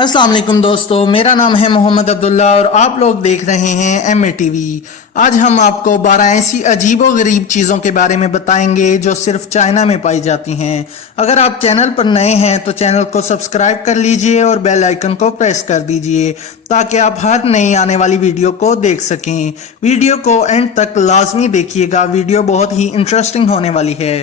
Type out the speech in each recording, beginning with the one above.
अस्सलाम वालेकुम दोस्तों, मेरा नाम है मोहम्मद अब्दुल्ला और आप लोग देख रहे हैं MA TV। आज हम आपको 12 ऐसी अजीबो गरीब चीज़ों के बारे में बताएंगे जो सिर्फ चाइना में पाई जाती हैं। अगर आप चैनल पर नए हैं तो चैनल को सब्सक्राइब कर लीजिए और बेल आइकन को प्रेस कर दीजिए ताकि आप हर नई आने वाली वीडियो को देख सकें। वीडियो को एंड तक लाजमी देखिएगा, वीडियो बहुत ही इंटरेस्टिंग होने वाली है।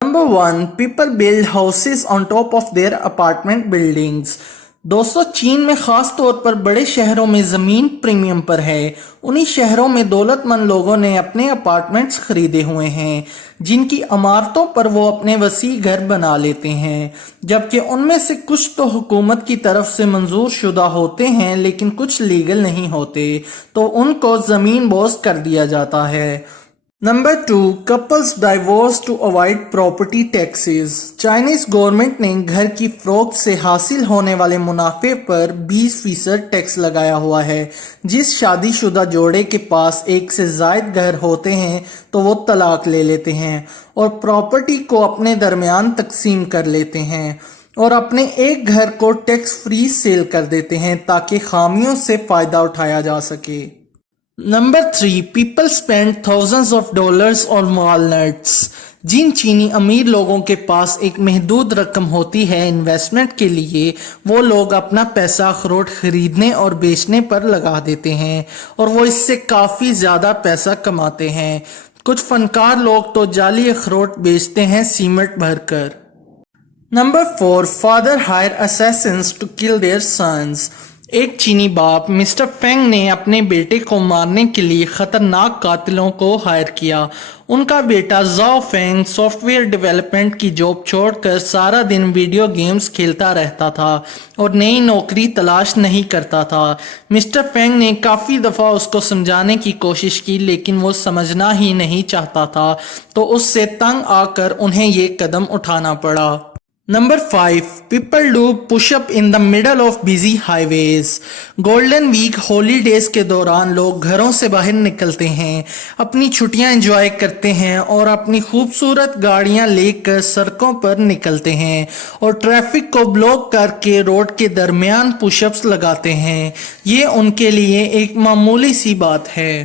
Number 1, people build houses on top of their apartment buildings. दोस्तों, चीन में खास तौर पर बड़े शहरों में ज़मीन प्रीमियम पर है। उन्हीं शहरों में दौलतमंद लोगों ने अपने अपार्टमेंट्स खरीदे हुए हैं जिनकी इमारतों पर वो अपने वसी घर बना लेते हैं, जबकि उनमें से कुछ तो हुकूमत की तरफ से मंजूर शुदा होते हैं लेकिन कुछ लीगल नहीं होते, तो उनको ज़मीन बोझ कर दिया जाता है। Number 2, couples divorce to avoid property taxes. Chinese government ने घर की फरोख्त से हासिल होने वाले मुनाफे पर 20% टैक्स लगाया हुआ है। जिस शादीशुदा जोड़े के पास एक से ज़ायद घर होते हैं तो वो तलाक ले लेते हैं और प्रॉपर्टी को अपने दरमियान तकसीम कर लेते हैं और अपने एक घर को टैक्स फ्री सेल कर देते हैं ताकि खामियों से फ़ायदा उठाया जा सके। Number 3, people spend thousands of dollars on walnuts. जिन चीनी अमीर लोगों के पास एक महदूद रकम होती है इन्वेस्टमेंट के लिए, वो लोग अपना पैसा अखरोट खरीदने और बेचने पर लगा देते हैं और वो इससे काफ़ी ज़्यादा पैसा कमाते हैं। कुछ फनकार लोग तो जाली अखरोट बेचते हैं सीमेंट भरकर। Number 4, father hire assassins to kill their sons. एक चीनी बाप मिस्टर फेंग ने अपने बेटे को मारने के लिए खतरनाक कातिलों को हायर किया। उनका बेटा जाओ फेंग सॉफ्टवेयर डेवलपमेंट की जॉब छोड़कर सारा दिन वीडियो गेम्स खेलता रहता था और नई नौकरी तलाश नहीं करता था। मिस्टर फेंग ने काफ़ी दफ़ा उसको समझाने की कोशिश की लेकिन वो समझना ही नहीं चाहता था, तो उससे तंग आकर उन्हें ये कदम उठाना पड़ा। Number 5, people do pushup in the middle of busy highways. Golden week holidays के दौरान लोग घरों से बाहर निकलते हैं, अपनी छुट्टियां एंजॉय करते हैं और अपनी खूबसूरत गाड़ियां लेकर सड़कों पर निकलते हैं और ट्रैफिक को ब्लॉक करके रोड के दरमियान पुशअप्स लगाते हैं। ये उनके लिए एक मामूली सी बात है।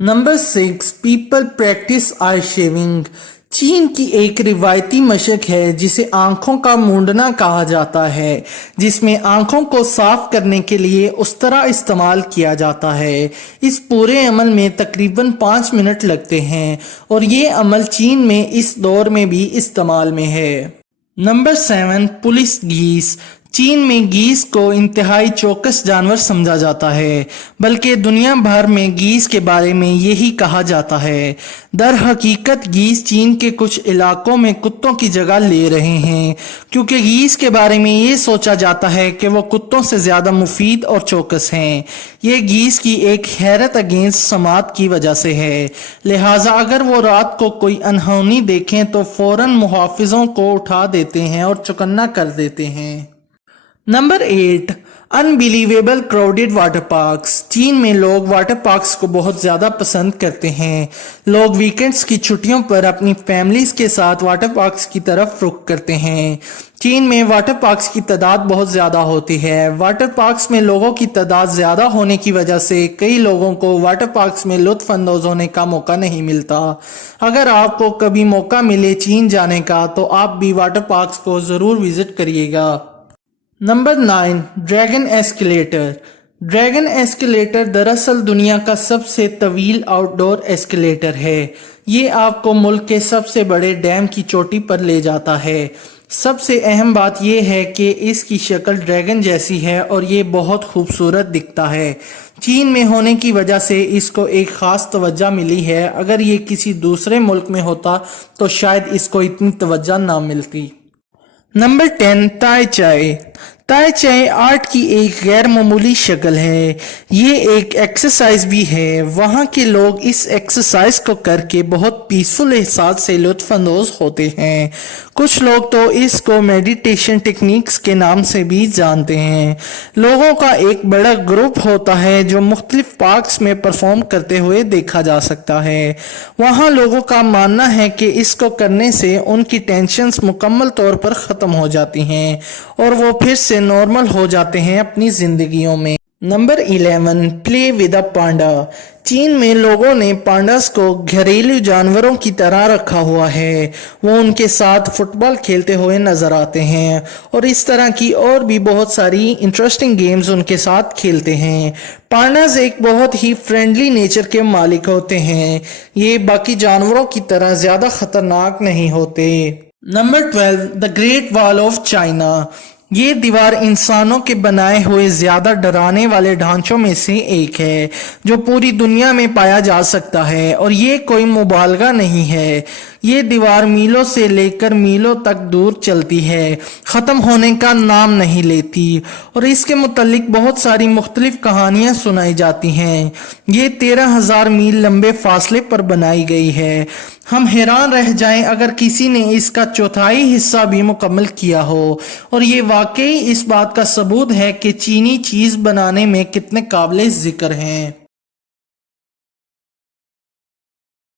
Number 6, people practice I shaving. चीन की एक रिवायती मशक है जिसे आंखों का मूंदना कहा जाता है, जिसमें आंखों को साफ करने के लिए उस्तरा इस्तेमाल किया जाता है। इस पूरे अमल में तकरीबन 5 मिनट लगते हैं और ये अमल चीन में इस दौर में भी इस्तेमाल में है। नंबर 7, पुलिस गीस। चीन में गीस को इंतहाई चौकस जानवर समझा जाता है, बल्कि दुनिया भर में गीस के बारे में यही कहा जाता है। दर हकीकत गीस चीन के कुछ इलाकों में कुत्तों की जगह ले रहे हैं, क्योंकि गीस के बारे में ये सोचा जाता है कि वो कुत्तों से ज़्यादा मुफीद और चौकस हैं। ये गीस की एक हैरत अंगेज समात की वजह से है, लिहाजा अगर वो रात को कोई अनहोनी देखें तो फ़ौरन मुहाफिजों को उठा देते हैं और चौकन्ना कर देते हैं। Number 8, unbelievable crowded water parks. चीन में लोग वाटर पार्क्स को बहुत ज़्यादा पसंद करते हैं। लोग वीकेंड्स की छुट्टियों पर अपनी फैमिलीज़ के साथ वाटर पार्क्स की तरफ रुख करते हैं। चीन में वाटर पार्क्स की तादाद बहुत ज़्यादा होती है। वाटर पार्क्स में लोगों की तादाद ज़्यादा होने की वजह से कई लोगों को वाटर पार्क्स में लुत्फ़ अंदोज़ होने का मौका नहीं मिलता। अगर आपको कभी मौका मिले चीन जाने का तो आप भी वाटर पार्क्स को ज़रूर विज़िट करिएगा। Number 9, dragon escalator. Dragon escalator दरअसल दुनिया का सबसे तवील आउटडोर एस्केलेटर है। ये आपको मुल्क के सबसे बड़े डैम की चोटी पर ले जाता है। सबसे अहम बात यह है कि इसकी शक्ल ड्रैगन जैसी है और ये बहुत खूबसूरत दिखता है। चीन में होने की वजह से इसको एक ख़ास तवज्जो मिली है। अगर ये किसी दूसरे मुल्क में होता तो शायद इसको इतनी तवज्जो ना मिलती। नंबर 10, ताई चाय। ताई चाय आर्ट की एक गैर मामूली शक्ल है। ये एक एक्सरसाइज भी है। वहाँ के लोग इस एक्सरसाइज को करके बहुत पीसफुल एहसास से लुत्फ़अंदोज़ होते हैं। कुछ लोग तो इसको मेडिटेशन टेक्निक्स के नाम से भी जानते हैं। लोगों का एक बड़ा ग्रुप होता है जो मुख्तलिफ पार्क्स में परफॉर्म करते हुए देखा जा सकता है। वहाँ लोगों का मानना है कि इसको करने से उनकी टेंशन्स मुकम्मल तौर पर ख़त्म हो जाती हैं और वो फिर से से नॉर्मल हो जाते हैं अपनी जिंदगियों में। नंबर 11, प्ले विद अ पांडा। चीन में लोगों ने पांडास को घरेलू जानवरों की तरह रखा हुआ है। वो उनके साथ फुटबॉल खेलते हुए नजर आते हैं और इस तरह की और भी बहुत सारी इंटरेस्टिंग गेम्स उनके साथ खेलते हैं। पांडास एक बहुत ही फ्रेंडली नेचर के मालिक होते हैं। ये बाकी जानवरों की तरह ज्यादा खतरनाक नहीं होते। Number 12, the great wall of China. ये दीवार इंसानों के बनाए हुए ज्यादा डराने वाले ढांचों में से एक है जो पूरी दुनिया में पाया जा सकता है और ये कोई मुबालगा नहीं है। ये दीवार मीलों से लेकर मीलों तक दूर चलती है, ख़त्म होने का नाम नहीं लेती और इसके मुतालिक बहुत सारी मुख्तलिफ कहानियाँ सुनाई जाती हैं। ये 13,000 मील लंबे फासले पर बनाई गई है। हम हैरान रह जाएं अगर किसी ने इसका चौथाई हिस्सा भी मुकम्मल किया हो और ये वाकई इस बात का सबूत है कि चीनी चीज़ बनाने में कितने काबिल ज़िक्र हैं।